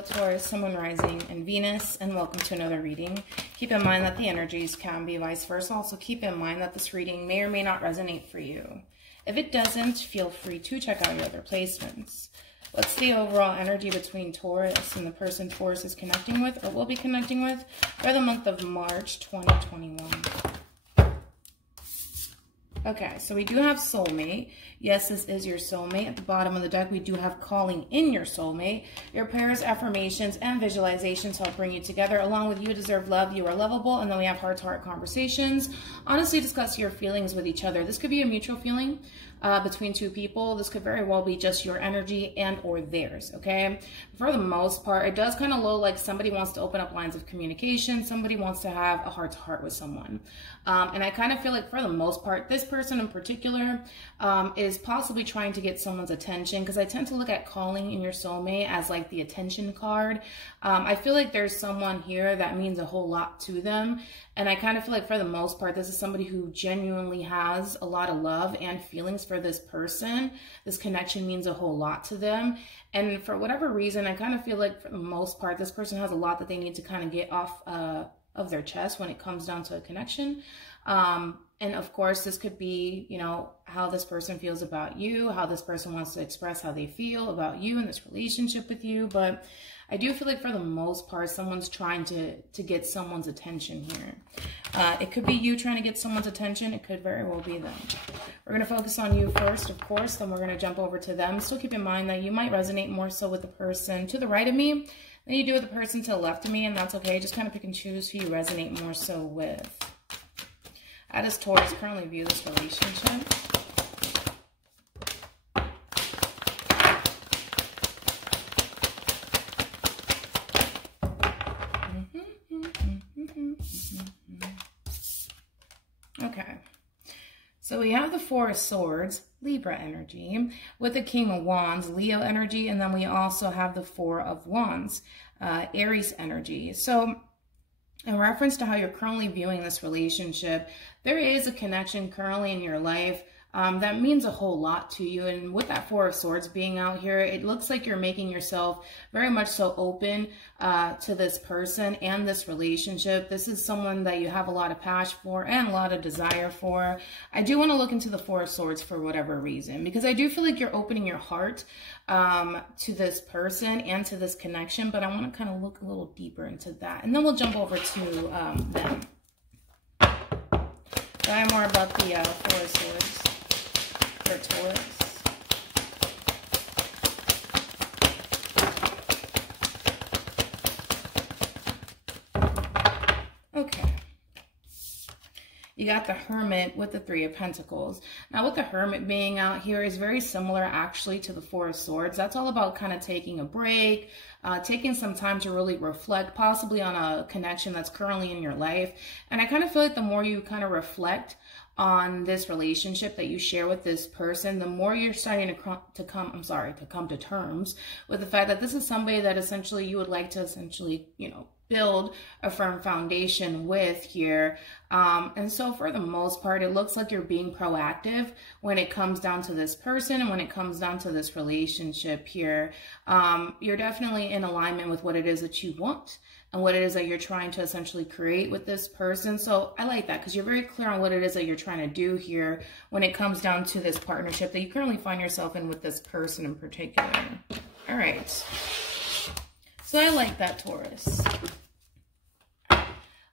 Hello Taurus, Sun, Moon, Rising, and Venus, and welcome to another reading. Keep in mind that the energies can be vice versa. Also keep in mind that this reading may or may not resonate for you. If it doesn't, feel free to check out your other placements. What's the overall energy between Taurus and the person Taurus is connecting with or will be connecting with for the month of March 2021? Okay, so we do have soulmate. Yes, this is your soulmate. At the bottom of the deck, we do have calling in your soulmate. Your prayers, affirmations, and visualizations help bring you together. Along with you deserve love, you are lovable. And then we have heart-to-heart conversations. Honestly, discuss your feelings with each other. This could be a mutual feeling between two people. This could very well be just your energy and or theirs, okay? For the most part, it does kind of look like somebody wants to open up lines of communication. Somebody wants to have a heart-to-heart with someone. And I kind of feel like for the most part, this person in particular is possibly trying to get someone's attention, because I tend to look at calling in your soulmate as like the attention card. I feel like there's someone here that means a whole lot to them. And I kind of feel like for the most part, this is somebody who genuinely has a lot of love and feelings for this person. This connection means a whole lot to them. And for whatever reason, I kind of feel like for the most part, this person has a lot that they need to kind of get off of their chest when it comes down to a connection. And of course, this could be, you know, how this person feels about you, how this person wants to express how they feel about you and this relationship with you. But I do feel like for the most part, someone's trying to get someone's attention here. It could be you trying to get someone's attention. It could very well be them. We're going to focus on you first, of course, then we're going to jump over to them. Still keep in mind that you might resonate more so with the person to the right of me than you do with the person to the left of me, and that's okay. Just kind of pick and choose who you resonate more so with. How does Taurus currently view this relationship? Okay, so we have the Four of Swords, Libra energy, with the King of Wands, Leo energy, and then we also have the Four of Wands, Aries energy. So in reference to how you're currently viewing this relationship, there is a connection currently in your life that means a whole lot to you. And with that Four of Swords being out here, it looks like you're making yourself very much so open to this person and this relationship. This is someone that you have a lot of passion for and a lot of desire for. I do want to look into the Four of Swords for whatever reason, because I do feel like you're opening your heart to this person and to this connection, but I want to kind of look a little deeper into that. And then we'll jump over to them. Tell me more about the Four of Swords for Taurus. Okay. You got the Hermit with the Three of Pentacles. Now, with the Hermit being out here is very similar actually to the Four of Swords. That's all about kind of taking a break, taking some time to really reflect, possibly on a connection that's currently in your life. And I kind of feel like the more you kind of reflect on this relationship that you share with this person, the more you're starting to come to terms with the fact that this is somebody that essentially you would like to essentially, you know, build a firm foundation with here. And so for the most part, it looks like you're being proactive when it comes down to this person and when it comes down to this relationship here. You're definitely in alignment with what it is that you want and what it is that you're trying to essentially create with this person. So I like that, because you're very clear on what it is that you're trying to do here when it comes down to this partnership that you currently find yourself in with this person in particular. All right. So I like that, Taurus.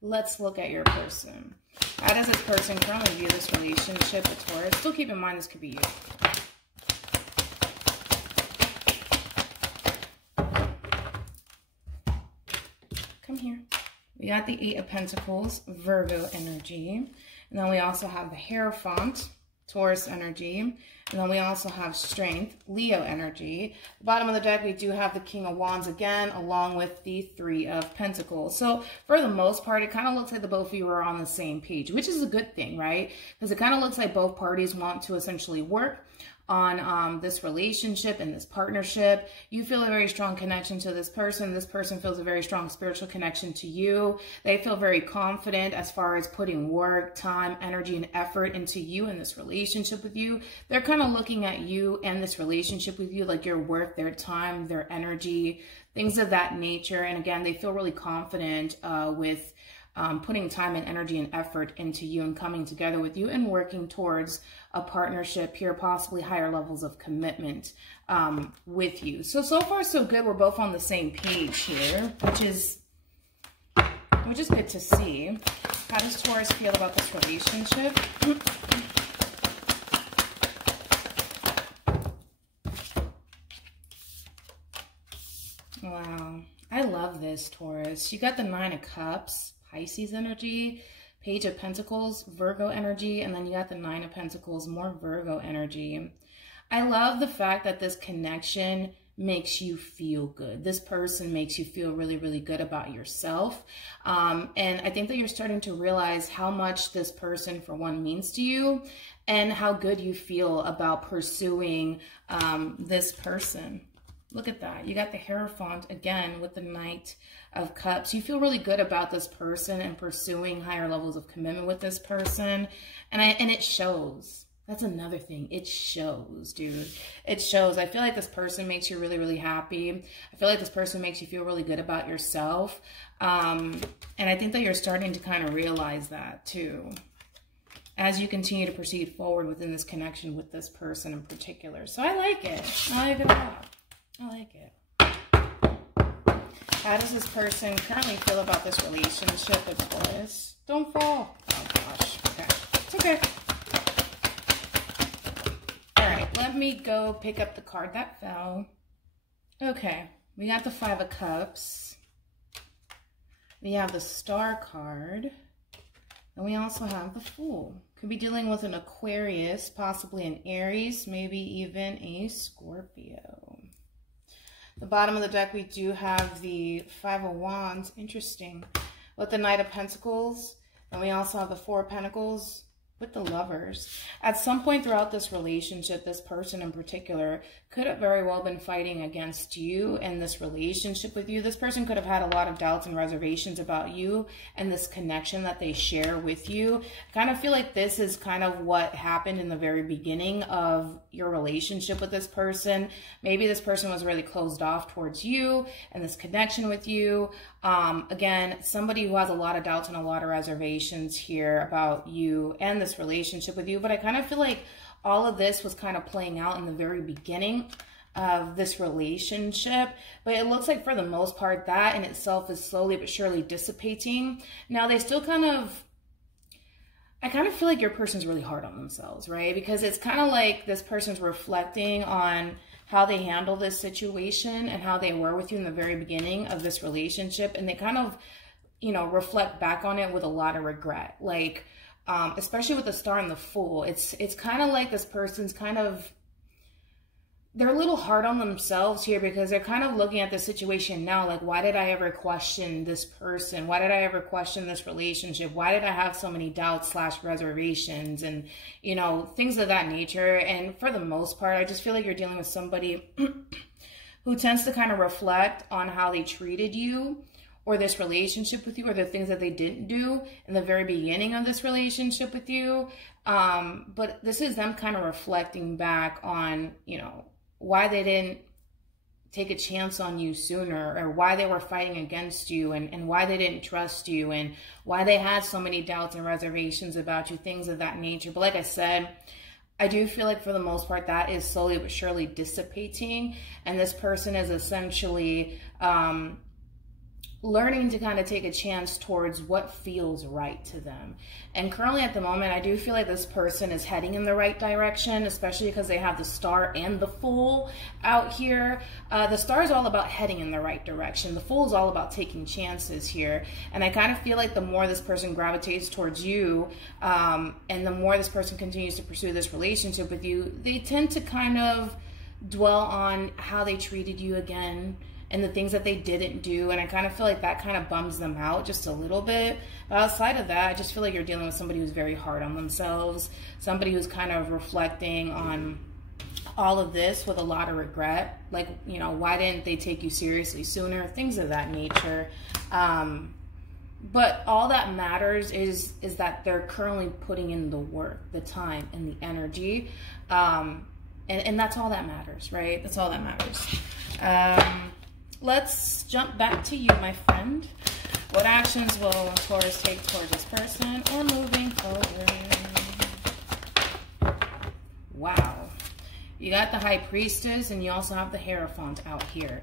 Let's look at your person. How does this person currently view this relationship with Taurus? Still keep in mind this could be you. Come here. We got the Eight of Pentacles, Virgo energy. And then we also have the Hierophant, Taurus energy. And then we also have Strength, Leo energy. The bottom of the deck, we do have the King of Wands again, along with the Three of Pentacles. So for the most part, it kind of looks like the both of you are on the same page, which is a good thing, right? Because it kind of looks like both parties want to essentially work on this relationship and this partnership. You feel a very strong connection to this person. This person feels a very strong spiritual connection to you. They feel very confident as far as putting work, time, energy, and effort into you and this relationship with you. They're kind of looking at you and this relationship with you like you're worth their time, their energy, things of that nature. And again, they feel really confident with putting time and energy and effort into you and coming together with you and working towards a partnership here, possibly higher levels of commitment with you. So far so good. We're both on the same page here, which is good to see. How does Taurus feel about this relationship? Wow. I love this, Taurus. You got the Nine of Cups, Pisces energy, Page of Pentacles, Virgo energy, and then you got the Nine of Pentacles, more Virgo energy. I love the fact that this connection makes you feel good. This person makes you feel really, really good about yourself. And I think that you're starting to realize how much this person, for one, means to you and how good you feel about pursuing this person. Look at that. You got the Hierophant again with the Knight of Cups. You feel really good about this person and pursuing higher levels of commitment with this person. And it shows. That's another thing. It shows, dude. It shows. I feel like this person makes you really, really happy. I feel like this person makes you feel really good about yourself. And I think that you're starting to kind of realize that too, as you continue to proceed forward within this connection with this person in particular. So I like it. I like it a lot. I like it. How does this person currently feel about this relationship with Taurus? Don't fall. Oh gosh. Okay. It's okay. Alright, let me go pick up the card that fell. Okay. We got the Five of Cups. We have the Star card. And we also have the Fool. Could be dealing with an Aquarius, possibly an Aries, maybe even a Scorpio. The bottom of the deck, we do have the Five of Wands. Interesting. With the Knight of Pentacles. And we also have the Four of Pentacles with the Lovers. At some point throughout this relationship, this person in particular could have very well been fighting against you and this relationship with you. This person could have had a lot of doubts and reservations about you and this connection that they share with you. I kind of feel like this is kind of what happened in the very beginning of your relationship with this person. Maybe this person was really closed off towards you and this connection with you. Again, somebody who has a lot of doubts and a lot of reservations here about you and this relationship with you. But I kind of feel like all of this was kind of playing out in the very beginning of this relationship. But it looks like for the most part, that in itself is slowly but surely dissipating. Now, they still kind of, I kind of feel like your person's really hard on themselves, right? Because it's kind of like this person's reflecting on how they handle this situation and how they were with you in the very beginning of this relationship. And they kind of, you know, reflect back on it with a lot of regret. Like, especially with the Star and the Fool, it's kind of like this person's kind of, they're a little hard on themselves here because they're kind of looking at the situation now like, why did I ever question this person? Why did I ever question this relationship? Why did I have so many doubts / reservations and, you know, things of that nature? And for the most part, I just feel like you're dealing with somebody who tends to kind of reflect on how they treated you or this relationship with you, or the things that they didn't do in the very beginning of this relationship with you. But this is them kind of reflecting back on, you know, why they didn't take a chance on you sooner, or why they were fighting against you, and why they didn't trust you, and why they had so many doubts and reservations about you, things of that nature. But like I said, I do feel like for the most part that is slowly but surely dissipating, and this person is essentially learning to kind of take a chance towards what feels right to them. And currently at the moment, I do feel like this person is heading in the right direction, especially because they have the Star and the Fool out here. The Star is all about heading in the right direction. The Fool is all about taking chances here. And I kind of feel like the more this person gravitates towards you, and the more this person continues to pursue this relationship with you, they tend to kind of dwell on how they treated you again, and the things that they didn't do. And I kind of feel like that kind of bums them out just a little bit. But outside of that, I just feel like you're dealing with somebody who's very hard on themselves, somebody who's kind of reflecting on all of this with a lot of regret. Like, you know, why didn't they take you seriously sooner? Things of that nature. But all that matters is that they're currently putting in the work, the time, and the energy. And that's all that matters, right? That's all that matters. Let's jump back to you, my friend. What actions will Taurus take towards this person or moving forward? Wow. You got the High Priestess, and you also have the Hierophant out here.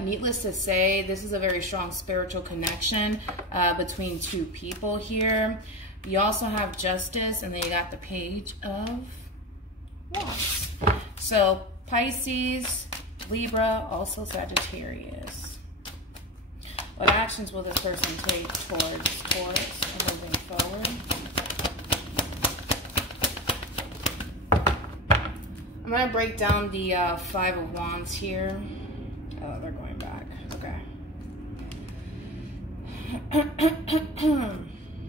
Needless to say, this is a very strong spiritual connection between two people here. You also have Justice, and then you got the Page of Wands. So Pisces, Libra, also Sagittarius. What actions will this person take towards Taurus and moving forward? I'm going to break down the Five of Wands here. Oh, they're going back. Okay.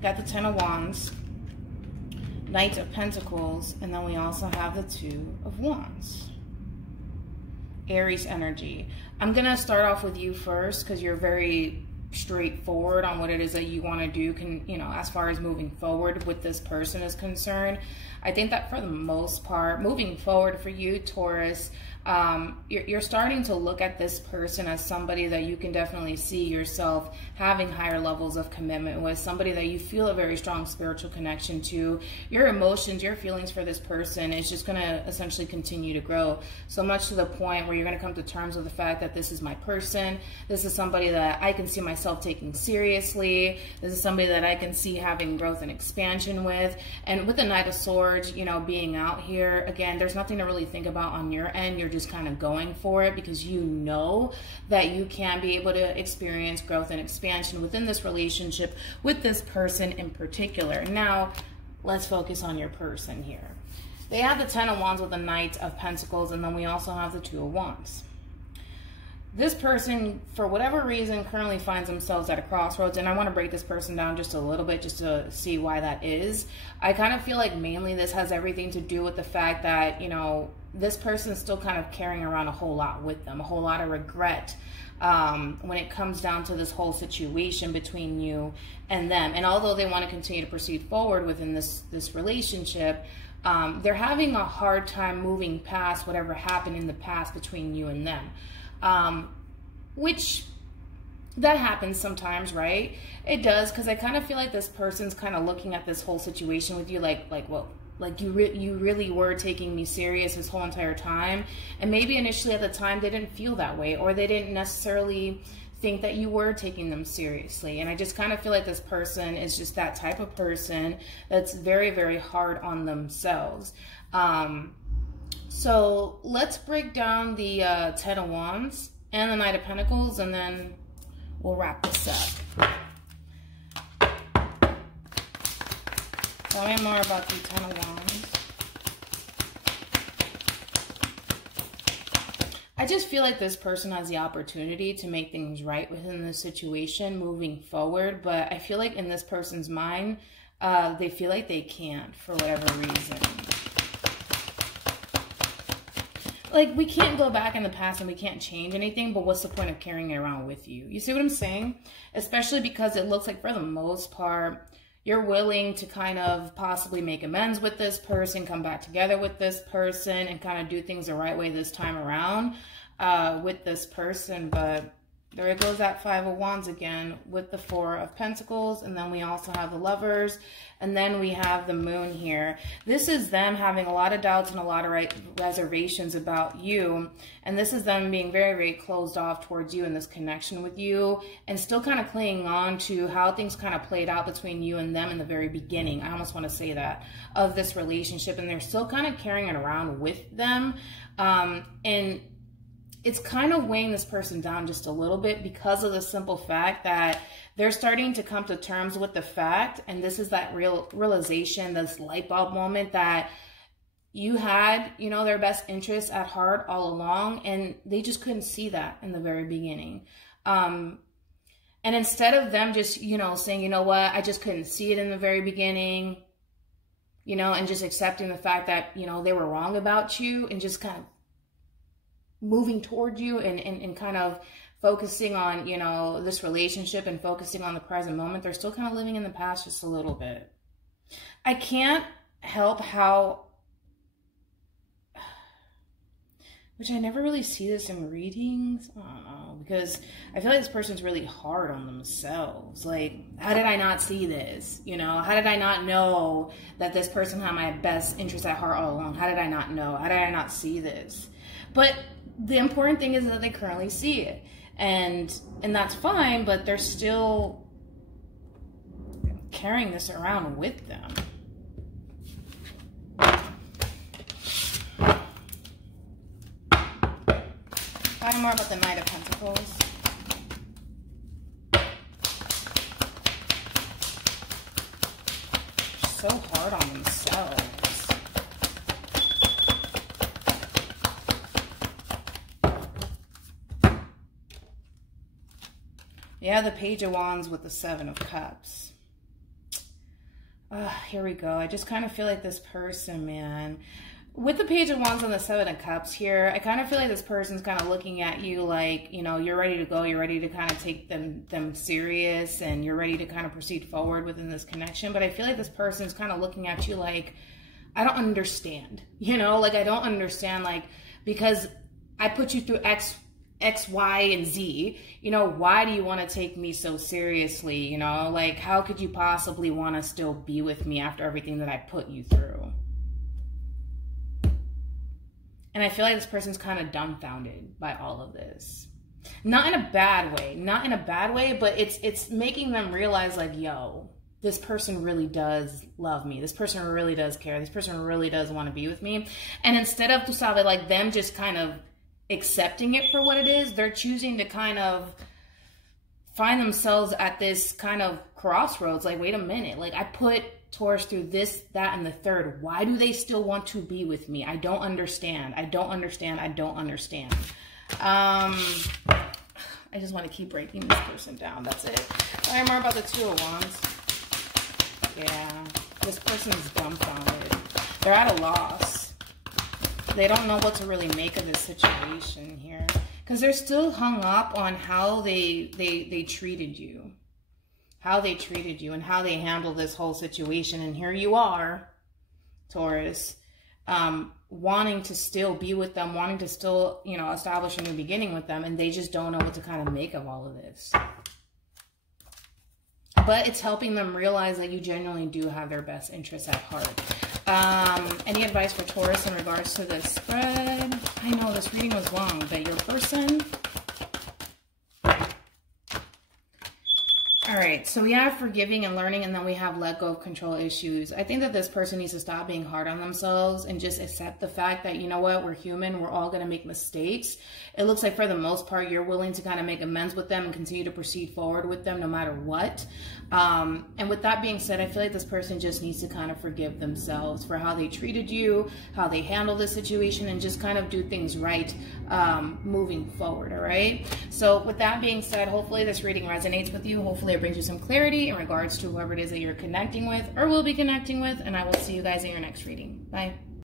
Got the Ten of Wands, Knight of Pentacles, and then we also have the Two of Wands. Aries energy. I'm going to start off with you first because you're very straightforward on what it is that you want to do, you know, as far as moving forward with this person is concerned. I think that for the most part, moving forward for you, Taurus, you're starting to look at this person as somebody that you can definitely see yourself having higher levels of commitment with, somebody that you feel a very strong spiritual connection to. Your emotions, your feelings for this person is just going to essentially continue to grow, so much to the point where you're going to come to terms with the fact that this is my person. This is somebody that I can see myself taking seriously. This is somebody that I can see having growth and expansion with. And with the Knight of Swords, you know, being out here, again, there's nothing to really think about on your end. You're just kind of going for it because you know that you can be able to experience growth and expansion within this relationship with this person in particular. Now, let's focus on your person here. They have the Ten of Wands with the Knight of Pentacles, and then we also have the Two of Wands. This person, for whatever reason, currently finds themselves at a crossroads, and I want to break this person down just a little bit just to see why that is. I kind of feel like mainly this has everything to do with the fact that, you know, this person is still kind of carrying around a whole lot with them, a whole lot of regret when it comes down to this whole situation between you and them. And although they want to continue to proceed forward within this relationship, they're having a hard time moving past whatever happened in the past between you and them. Which that happens sometimes, right? It does, because I kind of feel like this person's kind of looking at this whole situation with you like, well, like you really were taking me serious this whole entire time. And maybe initially at the time they didn't feel that way, or they didn't necessarily think that you were taking them seriously. And I just kind of feel like this person is just that type of person that's very, very hard on themselves. So let's break down the Ten of Wands and the Knight of Pentacles, and then we'll wrap this up. Tell me more about the Ten of Wands. I just feel like this person has the opportunity to make things right within this situation moving forward, but I feel like in this person's mind, they feel like they can't for whatever reason. Like, we can't go back in the past and we can't change anything, but what's the point of carrying it around with you? You see what I'm saying? Especially because it looks like for the most part, you're willing to kind of possibly make amends with this person, come back together with this person, and kind of do things the right way this time around with this person. But there goes that Five of Wands again with the Four of Pentacles, and then we also have the Lovers, and then we have the Moon here. This is them having a lot of doubts and a lot of reservations about you, and this is them being very, very closed off towards you in this connection with you, and still kind of clinging on to how things kind of played out between you and them in the very beginning. I almost want to say that, of this relationship, and they're still kind of carrying it around with them, and it's kind of weighing this person down just a little bit because of the simple fact that they're starting to come to terms with the fact, and this is that realization, this light bulb moment, that you had, you know, their best interests at heart all along, and they just couldn't see that in the very beginning. And instead of them just, you know, saying, you know what, I just couldn't see it in the very beginning, you know, and just accepting the fact that, you know, they were wrong about you, and just kind of moving toward you, and kind of focusing on, you know, this relationship and focusing on the present moment. They're still kind of living in the past just a little bit. I can't help how, which I never really see this in readings. I don't know, because I feel like this person's really hard on themselves. Like, how did I not see this? You know, how did I not know that this person had my best interest at heart all along? How did I not know? How did I not see this? But the important thing is that they currently see it. And that's fine, but they're still carrying this around with them. Find more about the Knight of Pentacles. So hard on themselves. Yeah, the Page of Wands with the Seven of Cups. Here we go. I just kind of feel like this person, man, with the Page of Wands and the Seven of Cups here, I kind of feel like this person's kind of looking at you like, you know, you're ready to go. You're ready to kind of take them serious, and you're ready to kind of proceed forward within this connection. But I feel like this person's kind of looking at you like, I don't understand, you know, like I don't understand, like, because I put you through X, Y, and Z, you know, why do you want to take me so seriously? You know, like, how could you possibly want to still be with me after everything that I put you through? And I feel like this person's kind of dumbfounded by all of this. Not in a bad way, not in a bad way, but it's making them realize like, yo, this person really does love me. This person really does care. This person really does want to be with me. And instead of, tu sabe, like them just kind of accepting it for what it is, they're choosing to kind of find themselves at this kind of crossroads. Like, wait a minute, like I put Taurus through this, that, and the third. Why do they still want to be with me? I don't understand. I don't understand. I don't understand. I just want to keep breaking this person down. That's it. All right, more about the Two of Wands. Yeah, this person's dumbfounded. They're at a loss. They don't know what to really make of this situation here, because they're still hung up on how they treated you, how they treated you, and how they handled this whole situation. And here you are, Taurus, wanting to still be with them, wanting to still, you know, establish a new beginning with them, and they just don't know what to kind of make of all of this. But it's helping them realize that you genuinely do have their best interests at heart. Any advice for Taurus in regards to this spread? I know this reading was long, but your person... All right, so we have forgiving and learning, and then we have let go of control issues. I think that this person needs to stop being hard on themselves and just accept the fact that, you know what, we're human, we're all going to make mistakes. It looks like for the most part, you're willing to kind of make amends with them and continue to proceed forward with them no matter what. And with that being said, I feel like this person just needs to kind of forgive themselves for how they treated you, how they handled the situation, and just kind of do things right moving forward, all right? So with that being said, hopefully this reading resonates with you. Hopefully it brings you some clarity in regards to whoever it is that you're connecting with or will be connecting with, and I will see you guys in your next reading. Bye.